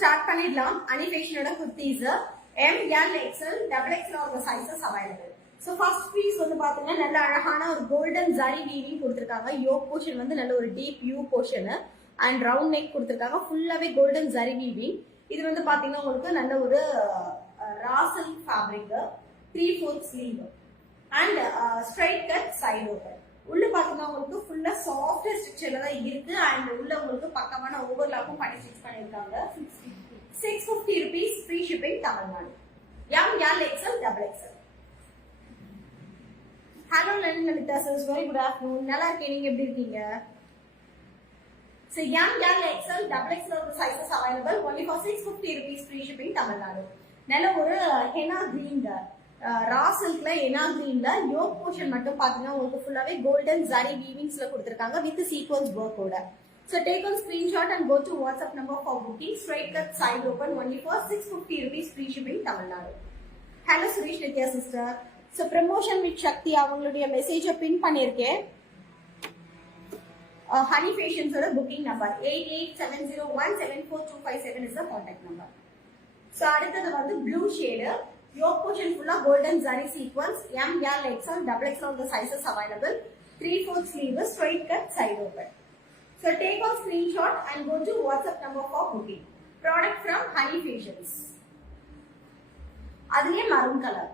Start பண்ணிடலாம். அனிஃபேஷனோட kurtis M, L, XL, XXL ஆகிய sizes available. So first piece வந்து பாத்தீங்கன்னா நல்ல அழகான ஒரு கோல்டன் ஜரி வீவிங் கொடுத்துருக்காங்க. யோக் போர்ஷன் வந்து நல்ல ஒரு deep U portion and round neck கொடுத்துருக்காங்க. ஃபுல்லாவே கோல்டன் ஜரி வீவிங். இது வந்து பாத்தீங்கன்னா உங்களுக்கு நல்ல ஒரு ராசல் fabric, 3/4 sleeve and straight cut side open. உள்ள பாத்தீங்கன்னா உங்களுக்கு ஃபுல்லா சாஃப்ட் ஸ்ட்ரக்சர்ல தான் இருக்கு அண்ட் உள்ள உங்களுக்கு பக்கமான ஓவர்லாப்பும் பண்ணி ஸ்டிச் பண்ணிருக்காங்க. 650 rupees free shipping Tamil Nadu. M, L, XL, XXL. Hello Lalitha sir, very good afternoon. நல்லா இருக்கேன், நீங்க எப்படி இருக்கீங்க? So M, L, XL, XXL of the sizes available only for 650 rupees free shipping Tamil Nadu. நல்ல ஒரு ஹெனா கிரீன், ரா சில்க்ல ஹெனா கிரீன்ல யோக் போர்ஷன் மட்டும் பாத்தீங்கன்னா உங்களுக்கு ஃபுல்லாவே கோல்டன் ஜரி வீவிங்ஸ்ல கொடுத்திருக்காங்க வித் சீக்வென்ஸ் வர்க்கோட. So take on screenshot and go to WhatsApp number for booking. Straight cut side open only for 650 rupees free shipping Tamil Nadu. Hello Suresh Nitya sister. So promotion with Shakti அவங்களுடைய மெசேஜ பின் பண்ணிருக்கேன். Honey Fashions ஓட booking number 8870174257 is the contact number. So அடுத்தது வந்து blue shade, yoke portion full of golden zari sequence, M, L, XL, XXL of the sizes available, 3/4 sleeve, straight cut side open. So take a screenshot and go to WhatsApp number for booking. Product from Honey Fashions. Adile maroon color.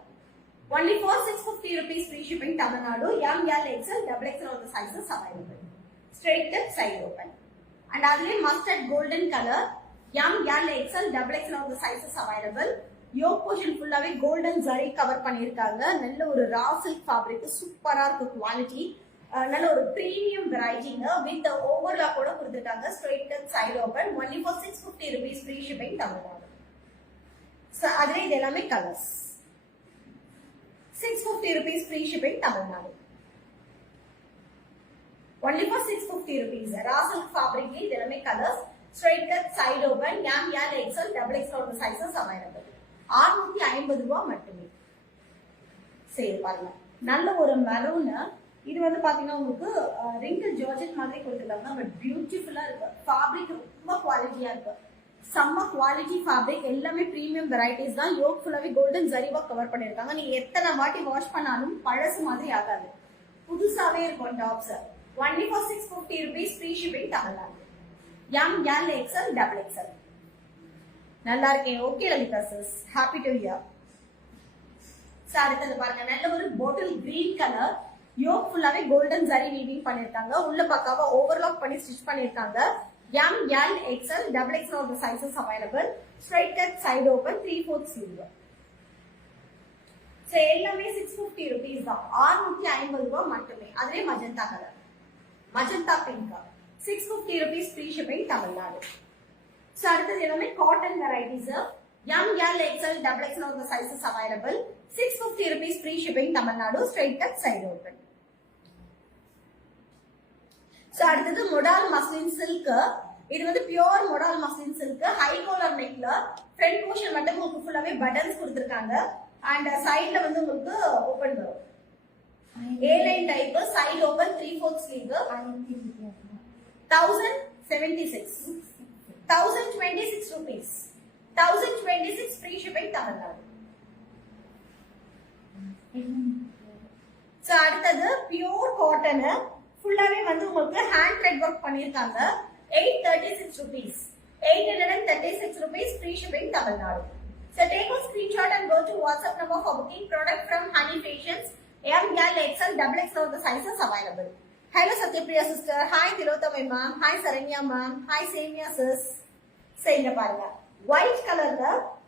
Only for 650 rupees free shipping Tamil M, L, XL, XXL of the sizes available. Straight cut side open. And adile mustard golden color. M, L, XL, XXL of the sizes available. Yoke portion full away golden zari cover பண்ணிருக்காங்க. நல்ல ஒரு raw silk fabric, சூப்பரா இருக்கு quality. நல்ல ஒரு premium வெரைட்டிங்க with overlap கூட கொடுத்திருக்காங்க. Straight cut side open only for 650 rupees free shipping Tamil Nadu. So அதுல இது எல்லாமே colours. 650 rupees free shipping Tamil Nadu. only for 650 rupees. raw silk fabric இது எல்லாமே colours. Straight cut side open M, L, XL, XXL of the sizes available. 650 ரூபாய் மட்டுமே. சரி பாருங்க, நல்ல ஒரு மெரூன். இது வந்து பாத்தீங்கன்னா உங்களுக்கு ரிங்கிள் ஜார்ஜெட் மாதிரி கொடுத்துருக்காங்க. பட் பியூட்டிஃபுல்லா இருக்கு. ஃபேப்ரிக் ரொம்ப குவாலிட்டியா இருக்கு. செம்ம குவாலிட்டி ஃபேப்ரிக். எல்லாமே பிரீமியம் வெரைட்டிஸ் தான். யோக் ஃபுல்லாவே கோல்டன் ஜரிவா கவர் பண்ணிருக்காங்க. நீங்க எத்தனை வாட்டி வாஷ் பண்ணாலும் பழசு மாதிரி ஆகாது, புதுசாவே இருக்கும் tops. only for 650 rupees free shipping Tamil Nadu. M, L, XL, XXL. நல்லா இருக்கேன். Okay Lalitha sis, happy to hear. அடுத்தது பாருங்க, நல்ல ஒரு பாட்டில் கிரீன் கலர். யோக் ஃபுல்லாவே கோல்டன் ஜரி வீவிங் பண்ணிருக்காங்க. உள்ள பக்காவா ஓவர்லாக் பண்ணி ஸ்டிச் பண்ணிருக்காங்க. M, L, XL, XXL of the sizes available. Straight cut side open, 3/4 sleeve. So எல்லாமே 650 rupees தான். 650 ரூபாய் மட்டுமே. அதுவே magenta colour, magenta pink, 650 rupees free shipping Tamil Nadu. So அடுத்தது எல்லாமே cotton varieties. M, L, XL, XXL of the sizes available. 650 rupees free shipping Tamil Nadu. Straight cut side open. So அடுத்தது மொடால் muslin silk. இது வந்து pure modal muslin silk. High collar நெக்ல front portion மட்டும் உங்களுக்கு ஃபுல்லாவே buttons கொடுத்திருக்காங்க அண்ட் சைடுல வந்து உங்களுக்கு ஓபன் வரும். A line type, side open, 3/4 sleeve. 1076 1026 rupees. 1026 free shipping Tamil Nadu. So அடுத்தது பியூர் காட்டன். ஃபுல்லாவே வந்து உங்களுக்கு ஹேண்ட் த்ரெட் வர்க் பண்ணிருக்காங்க. 836 rupees. 836 rupees free shipping Tamil Nadu. So take a screenshot and go to WhatsApp number for booking. Product from Honey Fashions. M, L, XL, XXL of the sizes available. Hello Satyapriya sister. Hi Tilotamai ma'am. Hi Saranya ma'am. Hi Samia sis. செய்யுங்க பாருங்க, white கலர்ல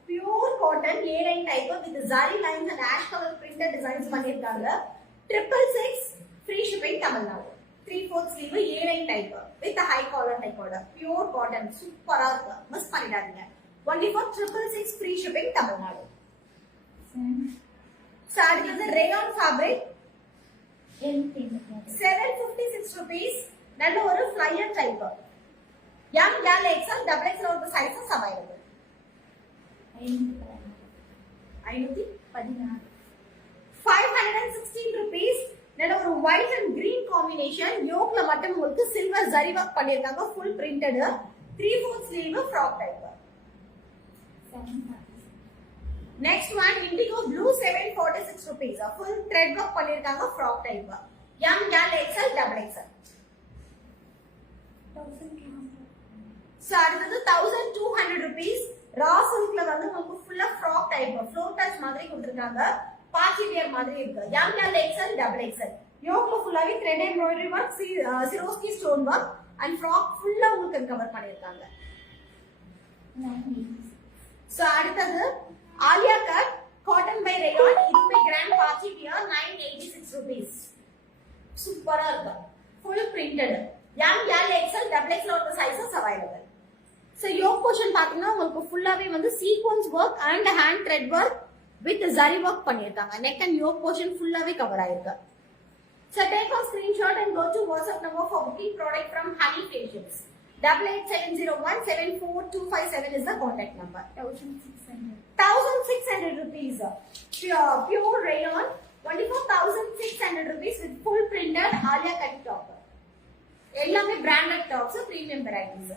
pure cotton A line type with zari lines and ash color printed designs பண்ணிருக்காங்க. 666 free shipping Tamil Nadu. 3/4 sleeve A line type with high collar type order. Pure cotton, சூப்பரா இருக்கு, miss பண்ணிடாதீங்க. only for 666 free shipping Tamil Nadu. So அடுத்தது rayon fabric, 756 rupees. நல்ல ஒரு flyer type. M, L, XL, XXL of the sizes available. 516 rupees. நல்ல ஒரு white and green combination. யோக்ல மட்டும் உங்களுக்கு சில்வர் ஜரி வர்க் பண்ணிருக்காங்க. full printed, 3/4 sleeve, frock type. Next one, indigo blue 746 rupees. A full thread work பண்ணிருக்காங்க frock type. Young girl XL double XL. 1200. So அடுத்தது 1200 rupees. Raw silkல வந்து உங்களுக்கு full frock type, flow touch மாதிரி கொடுத்திருக்காங்க. Party wear மாதிரி இருக்கு. Young girl XL double XL. யோக்ல ஃபுல்லாவே thread embroidery work, Swarovski stone work and frock ஃபுல்லா உங்களுக்கு கவர் பண்ணிருக்காங்க. So அடுத்தது Alia cut cotton by rayon, இதுமே grand party wear 986 rupees. சூப்பரா இருக்கு. Full printed. Young girl XL double XL ஓட sizes available. So yoke portion பாத்தீங்கன்னா உங்களுக்கு ஃபுல்லாவே வந்து sequence work and hand thread work with zari work பண்ணிருக்காங்க. Neck and yoke portion ஃபுல்லாவே கவர் ஆயிருக்கு. So take a screenshot and go to WhatsApp number for booking product from Honey Facials. 8870174257 is the contact number. 1600 rupees. Pure rayon 24,600 rupees with full printed Alia cut top. எல்லாமே branded tops, premium varieties.